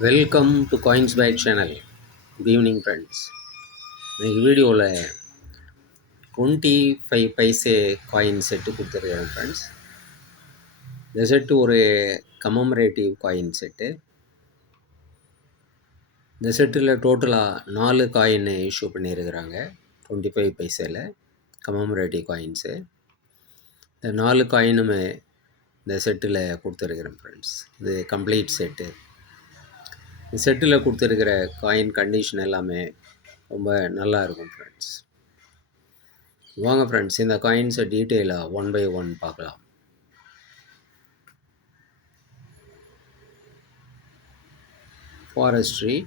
Welcome to coins by channel. Good evening friends. இன்னைக்கு வீடியோவில் 25 paise coin set கொடுத்துருக்கேன் friends. இந்த செட்டு ஒரு கமமரேட்டிவ் காயின் செட்டு. இந்த செட்டில் டோட்டலாக 4 காயின் இஷ்யூ பண்ணியிருக்கிறாங்க. 25 பைசேல கமமரேட்டிவ் காயின்ஸு. இந்த 4 காயினுமே இந்த செட்டில் கொடுத்துருக்குறேன் ஃப்ரெண்ட்ஸ். இது கம்ப்ளீட் செட்டு. இந்த செட்டில் கொடுத்துருக்கிற காயின் கண்டிஷன் எல்லாமே ரொம்ப நல்லா இருக்கும் ஃப்ரெண்ட்ஸ். வாங்க ஃப்ரெண்ட்ஸ், இந்த காயின்ஸை டீட்டெயிலாக ஒன் பை ஒன் பார்க்கலாம். ஃபாரஸ்ட்ரி,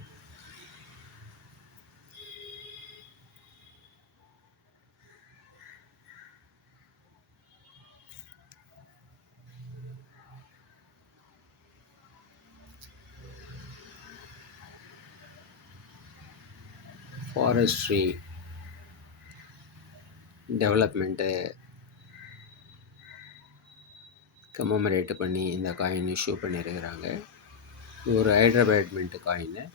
ஃபாரஸ்ட்ரி டெவலப்மெண்ட்டு கமமரேட் பண்ணி இந்த காயின் இஷ்யூ பண்ணியிருக்கிறாங்க. இது ஒரு ஹைட்ராபாட் மின்ட் காயின்.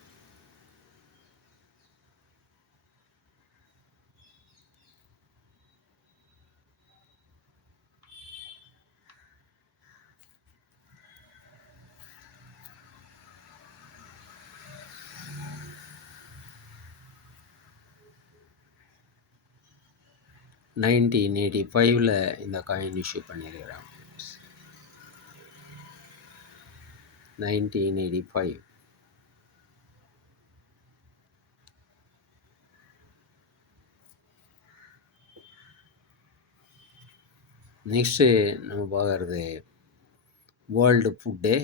நைன்டீன் 1985 இந்த காயின் இஷ்யூ பண்ணியிருக்கிறாங்க. 1985. நெக்ஸ்ட்டு நம்ம பார்க்குறது வேர்ல்டு ஃபுட்டு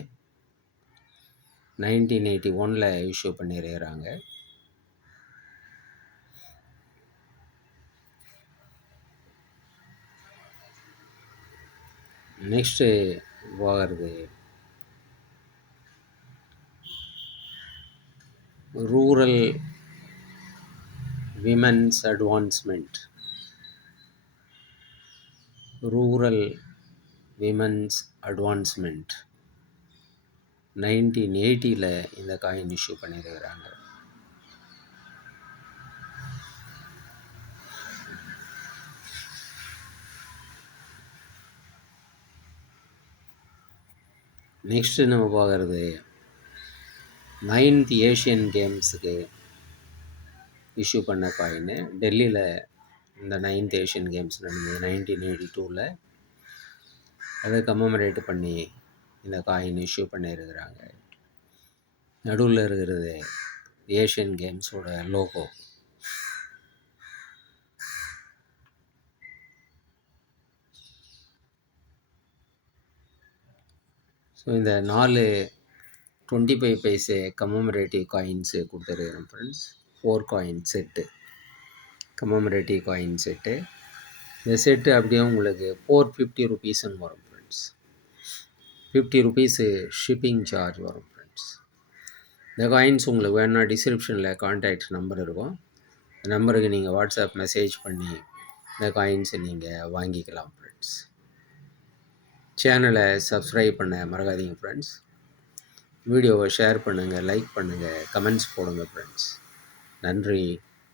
1981 இஷ்யூ பண்ணியிருக்கிறாங்க. நெக்ஸ்ட்டு பார்க்குறது rural women's advancement. Rural women's advancement 1980 இந்த காயின் இஷ்யூ பண்ணியிருக்கிறாங்க. நெக்ஸ்ட்டு நம்ம பார்க்குறது 9th ஏஷியன் கேம்ஸுக்கு இஷ்யூ பண்ண காயின். டெல்லியில் இந்த 9th ஏஷியன் கேம்ஸ் நடந்தது 1982. அதை கமமரேட் பண்ணி இந்த காயின் இஷ்யூ பண்ணியிருக்கிறாங்க. நடுவில் இருக்கிறது ஏஷியன் கேம்ஸோட லோகோ. ஸோ இந்த 4 25 பைசே கமமரேட்டிவ் காயின்ஸு கொடுத்துருக்குறேன் friends. 4 coin set, commemorative coin set. இந்த செட்டு அப்படியே உங்களுக்கு 450 ருபீஸ்ன்னு வரும் ஃப்ரெண்ட்ஸ். 50 ருபீஸு ஷிப்பிங் சார்ஜ் வரும் ஃப்ரெண்ட்ஸ். இந்த காயின்ஸ் உங்களுக்கு வேணும்னா டிஸ்கிரிப்ஷனில் கான்டாக்ட் நம்பர் இருக்கும். இந்த நம்பருக்கு நீங்கள் வாட்ஸ்அப் மெசேஜ் பண்ணி இந்த காயின்ஸை நீங்கள் வாங்கிக்கலாம் ஃப்ரெண்ட்ஸ். சேனலை சப்ஸ்கிரைப் பண்ண மறக்காதீங்க ஃப்ரெண்ட்ஸ். வீடியோவை ஷேர் பண்ணுங்கள், லைக் பண்ணுங்கள், கமெண்ட்ஸ் போடுங்க ஃப்ரெண்ட்ஸ். நன்றி,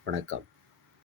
வணக்கம்.